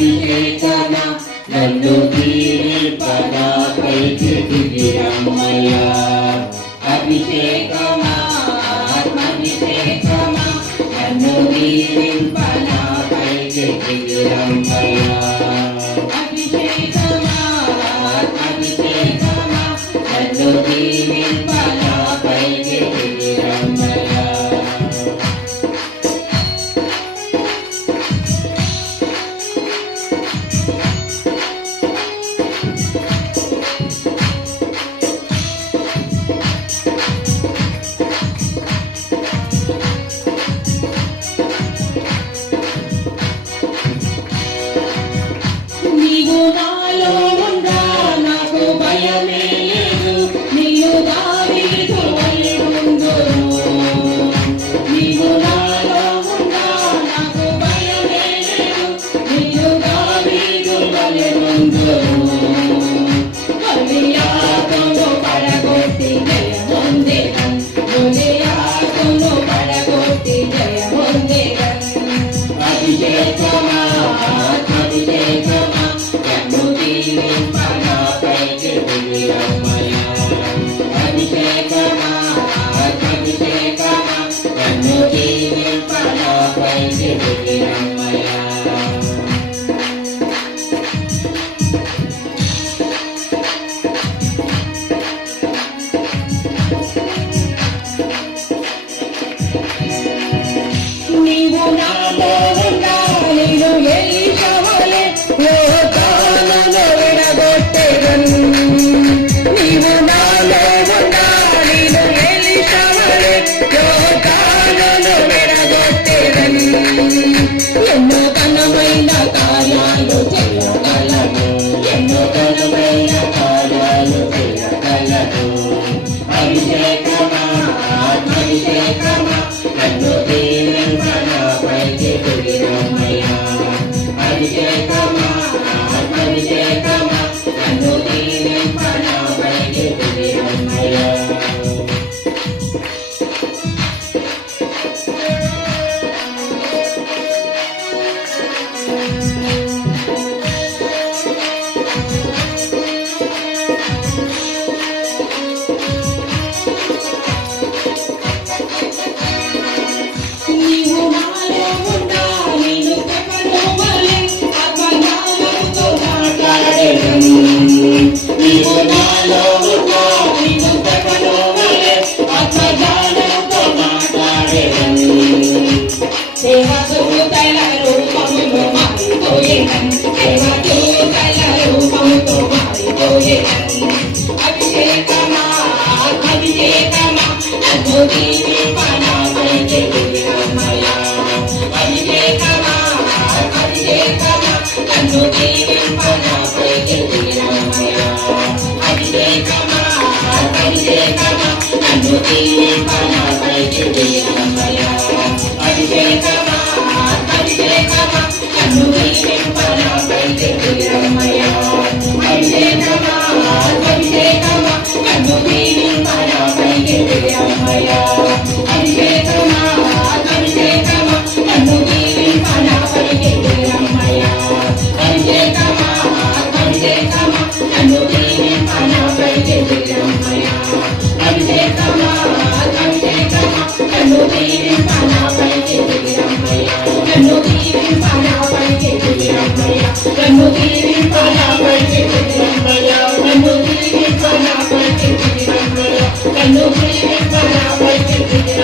అభిషేకమా నన్ను దీవింపనాపైకి దిగిరమ్మయ్యా అభిషేకమా ఆత్మాభిషేకమా నన్ను దీవింపనాపైకి దిగిరమ్మయ్యా అభిషేకమా ఆత్మాభిషేకమా నన్ను దీవింపనాపైకి దిగిరమ్మయ్యా నీవు నాలో ఉండా నాకు భయమే లేదు నీవు దావీదు వలె ఉందును నీవు నాలో ఉండా నాకు భయమే లేదు నీవు దావీదు వలె ఉందును గొలియాతును పడగొట్టి జయమొందెదను గొలియాతును పడగొట్టి జయమొందెదను అభిషేకమా అభిషేకమా నన్ను దీవింపనాపైకి దిగిరమ్మయ్యా అభిషేకమా అభిషేకమా నన్ను దీవింపనాపైకి దిగిరమ్మయ్యా నీవు నాలో ఉండా నేను ఎలీషా వలె యోర్దానును విడగొట్టెదను నీవు నాలో ఉండా నేను ఎలీషా వలె యోర్దానును విడగొట్టెదను ఎన్నో ఘనమైన కార్యాలు చేయగలను ఎన్నో ఘనమైన కార్యాలు చేయగలను అభిషేకమా అభిషేకమా నన్ను దీవింపనాపైకి దిగిరమ్మయ్యా అభిషేకమా అభిషేకమా నన్ను దీవింపనాపైకి దిగిరమ్మయ్యా నీవు నాలో ఉండా నేను తెపను వలె ఆత్మజ్ఞానంతో మాట్లాడెదను నీవు నాలో ఉండా నేను తెపను వలె ఆత్మజ్ఞానంతో మాట్లాడెదను దేవదూతల రూపములో మారిపోయేదను దేవదూతల రూపముతో మారిపోయేదను అభిషేకమా అభిషేకమా నన్ను దీవింపనాపైకి దిగిరమ్మయ్యా అభిషేకమా అభిషేకమా నన్ను దీవింపనాపైకి దిగిరమ్మయ్యా అభిషేకమా అభిషేకమా నన్ను దీవింపనాపైకి దిగిరమ్మయ్యా అభిషేకమా అభిషేకమా నన్ను దీవింపనాపైకి దిగిరమ్మయ్యా అభిషేకమా అభిషేకమా నన్ను దీవింపనాపైకి దిగిరమ్మయ్యా అభిషేకమా అభిషేకమా నన్ను దీవింపనాపైకి దిగిరమ్మయ్యా అభిషేకమా అభిషేకమా నన్ను దీవింపనాపైకి దిగిరమ్మయ్యా అభిషేకమా అభిషేకమా నన్ను దీవింపనాపైకి దిగిరమ్మయ్యా నన్ను దీవింపనాపైకి దిగిరమ్మయ్యా నన్ను దీవింపనాపైకి దిగిరమ్మయ్యా నన్ను దీవింపనాపైకి దిగిరమ్మయ్యా నన్ను దీవింపనాపైకి దిగిరమ్మయ్యా